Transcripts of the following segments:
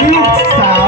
ลูก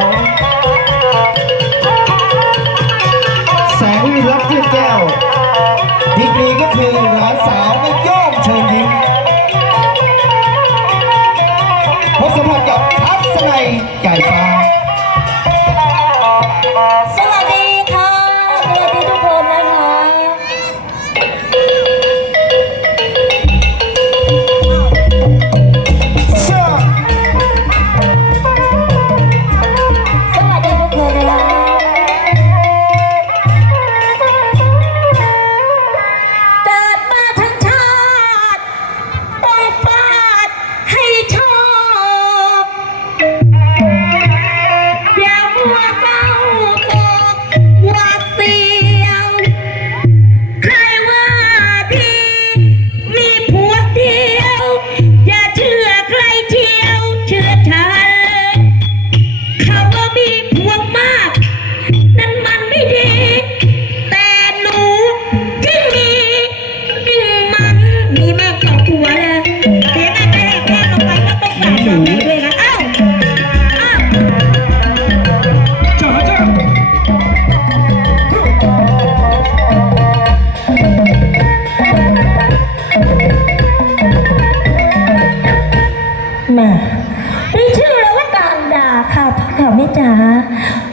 แม่จ๋า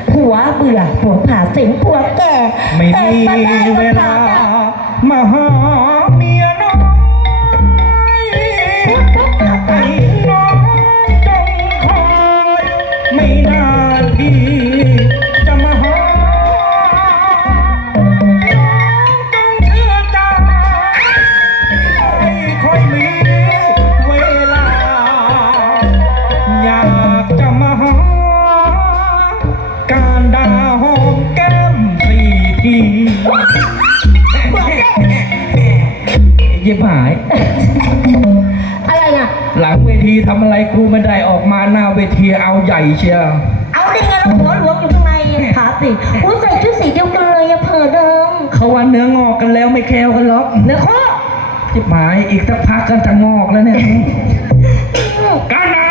ผัวเบื่อผัวผาสิงผัวแก่ไม่แต่มีก็ได้เวลา มาหาเมียน้อยไอ้น้องจงคอยไม่นานพี่ ยิบหาย อะไรอะ หลังเวทีทำอะไรกูไม่ได้ออกมาหน้าเวทีเอาใหญ่เชียวเอาได้ไงเราหัวหลวงอยู่ข้างในผาสิอุ้ยใส่ชุดสีเดียวกันเลยอะเผื่อเดิมเขาว่าเนื้องอกกันแล้วไม่แคล้วกันหรอกเนื้อข้อจิบหายอีกสักพักก็จะงอกแล้วเนี่ยการดา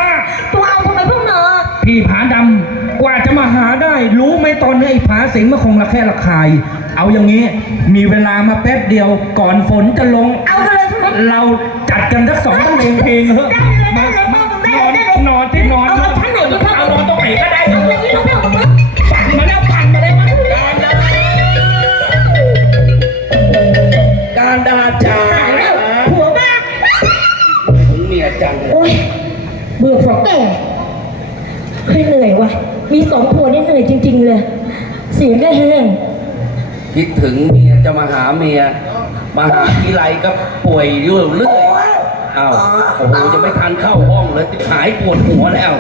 ตัวเอาทำไมเพิ่งมาพี่ผาดำกว่าจะมาหาได้ รู้ไหมตอนนี้ไอ้ผาสิงมันคงระแค่ระคาย เอาอย่างนี้ มีเวลามาแป๊บเดียวก่อนฝนจะลง เอากันเลยใช่ไหมเราจัดกันสักสองเพลงเพลงเถอะได้เลยได้เลยพ่อผมได้เลยได้เลยนอนที่นอนเอาชั้นไหนดีพ่อเอานอนตรงไหนก็ได้เอาอย่างนี้พ่อผมว่าปั่นมาแล้วปั่นมาแล้วมันนอนแล้วการดาจ๋าผัวบ้าถึงเมียจังโอ๊ยเบื่อผัวแก่เคยเหนื่อยว่ะมีสองผัวนี่เหนื่อยจริง ๆ เลย เสียงก็แห้ง คิดถึงเมียจะมาหาเมีย มาหาทีไรก็ป่วยอยู่เรื่อยอ้าวโอ้โหจะไม่ทันเข้าห้องเลยหายปวดหัวแล้ว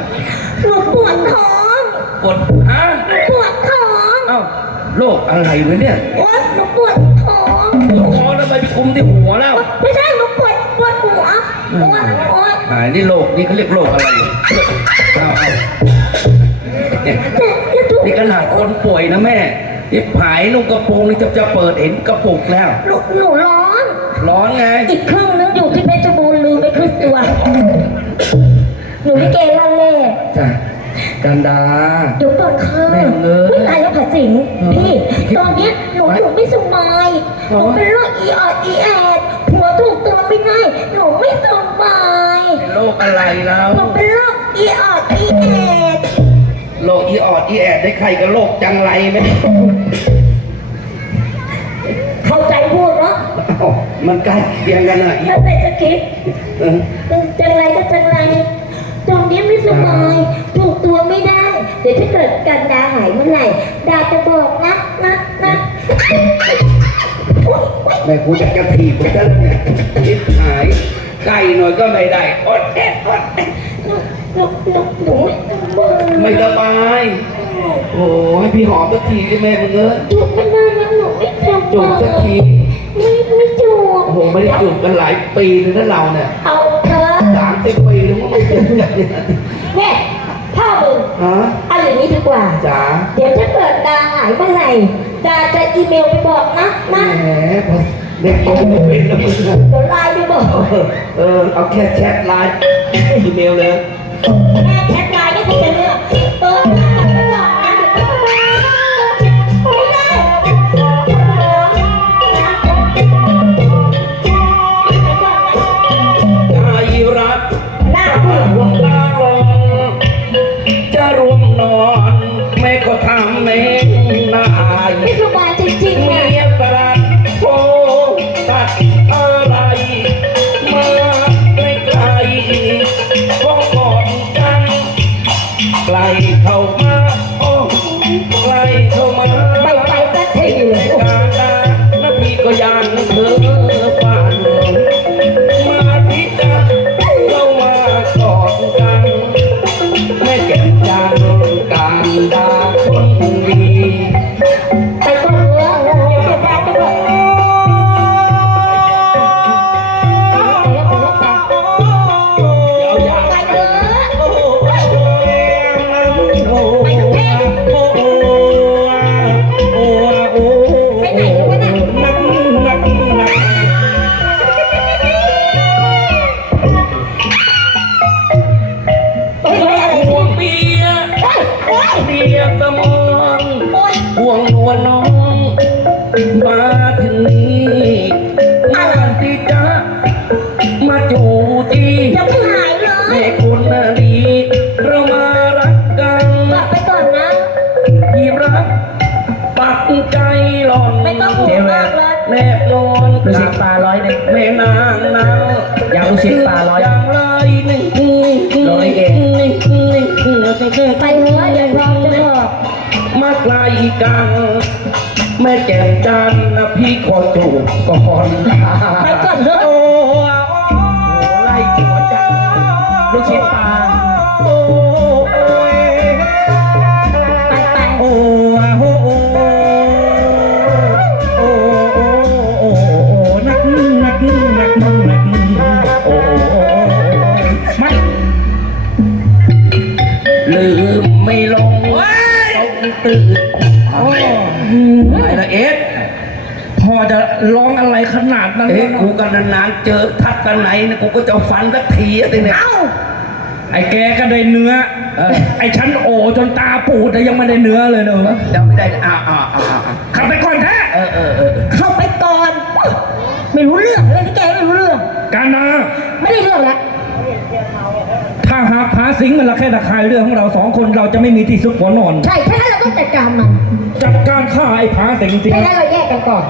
หนูปวดท้องปวดฮะปวดท้องเอ้าโรคอะไรวะเนี่ยโอ๊ยหนูปวดท้องปวดคอแล้วไปคุมที่หัวแล้ว ไม่ใช่หนูปวดปวดหัวโอ๊ยโอ๊ยหายนี่โรคนี่เขาเรียกโรคอะไรเอาเอาเนี่ยแต่แต่ทุกนี่ขนาดคนป่วยนะแม่ นี่ผายลูกกระโปรงนี่จะจะเปิดเห็นกระปุกแล้ว หนูหนูร้อน ร้อนไง อีกครึ่งนึงอยู่ที่เพชรบูรณ์ลืมไปครึ่งตัว หนูลิเกลั่นเล่จ้ะกันดา เดี๋ยวก่อนค่ะแม่งเอ้ยไม่ตายแล้วผัดสิงพี่ ตอนเนี้ยหนูอยู่ไม่สบายหอ๋นูอเป็นโรคอีออดอีแอดหัวถูกตัวไม่ได้หนูไม่สบายเป็นโรคอะไรแล้วหนูเป็นโรคอีออดอีแอด โรคอีออดอีแอดได้ใครกับโรคจังไรไหมเข้าใจพูดเนาะอ้าวมันใกล้เคียงกันอะอีถ้าแต่จะคิดเออจังไรก็จังไรตรงนี้ไม่สบายถูกตัวไม่ได้ เดี๋ยวถ้าเกิดกันดาหายเมื่อไหร่ดาจะบอกนะนะนะโอ๊ยโอ๊ยแม่กูจะกระถีบไปซะแล้วเนี่ยชิบหายใกล้หน่อยก็ไม่ได้อดแอดอดแอด หนูหนูหนูไม่ไม่สบายโอ้ให้พี่หอมสักทีดิแม่มึงเอ้ยจูบไม่ได้นะหนูไม่สบจูบสักทีไม่ไม่จูบโอ้โหไม่ได้จูบกันหลายปีเลยนะเราเนี่ยเอาเถอะสามสิบปีแล้วมึงไม่จูบกันเนี่ยแม่พ่อมึงฮะเอาอย่างนี้ดีกว่า จ๋าเดี๋ยวถ้าเกิดดาหายเมื่อไหร่ดาจะอีเมลไปบอกนะแหมนะพอเด็กโตไม่เป็นแล้วมึงอะเดี๋ยวไลน์ไปบอก เออ เออเอาแค่แชทไลน์อีเมลเลย แท็กไก็จะเป็นเองเอองจะรวมนอน แม่ก็ทำเองนาย ไม่สบายจริงๆเนี่ย มาถึงนี้มาที่จะมาจูจียังไม่หายเลแม่ยคนน่ะดีเรามารักกันกลับไปก่อนนะ ที่รักปักใจหล่อนไม่ต้องห่วงมากเลยแนบนอนลูกชิ้นปลาร้อยหนึ่งแม่นางนาง อยากลูกชิ้นปลาร้อย อย่างไรหนึ่งร้อยเอง ไปเถอะเดี๋ยวพร้อมจะบอกมาไกลกันแม่แก่มจันนะพี่ขอจูบก่อนไปก่อนเถอะ ร้องอะไรขนาดนั้นเอ๊ะกูกันนานๆเจอทัดกันไหนเนี่ยกูก็จะฟันสักทีอะสิเนี่ยเอ้าไอ้แกก็ได้เนื้อ เออไอ้ฉันโอจนตาปูดแต่ยังไม่ได้เนื้อเลยเนอะจำไม่ได้อ่าอ่าอ่าอ่าขับไปก่อนแท้เออเออเออเข้าไปก่อนไม่รู้เรื่องเลยที่แกไม่รู้เรื่อง การนาไม่ได้เรื่องแล้วถ้าหากพาสิงห์มันละแค่ตะคายเรื่องของเราสองคนเราจะไม่มีที่ซุกหัวนอน ใช่แค่นั้นเราต้องจัดการมันจัดการฆ่าไอ้พาสิงห์จริงแค่นั้นเราแยกกันก่อน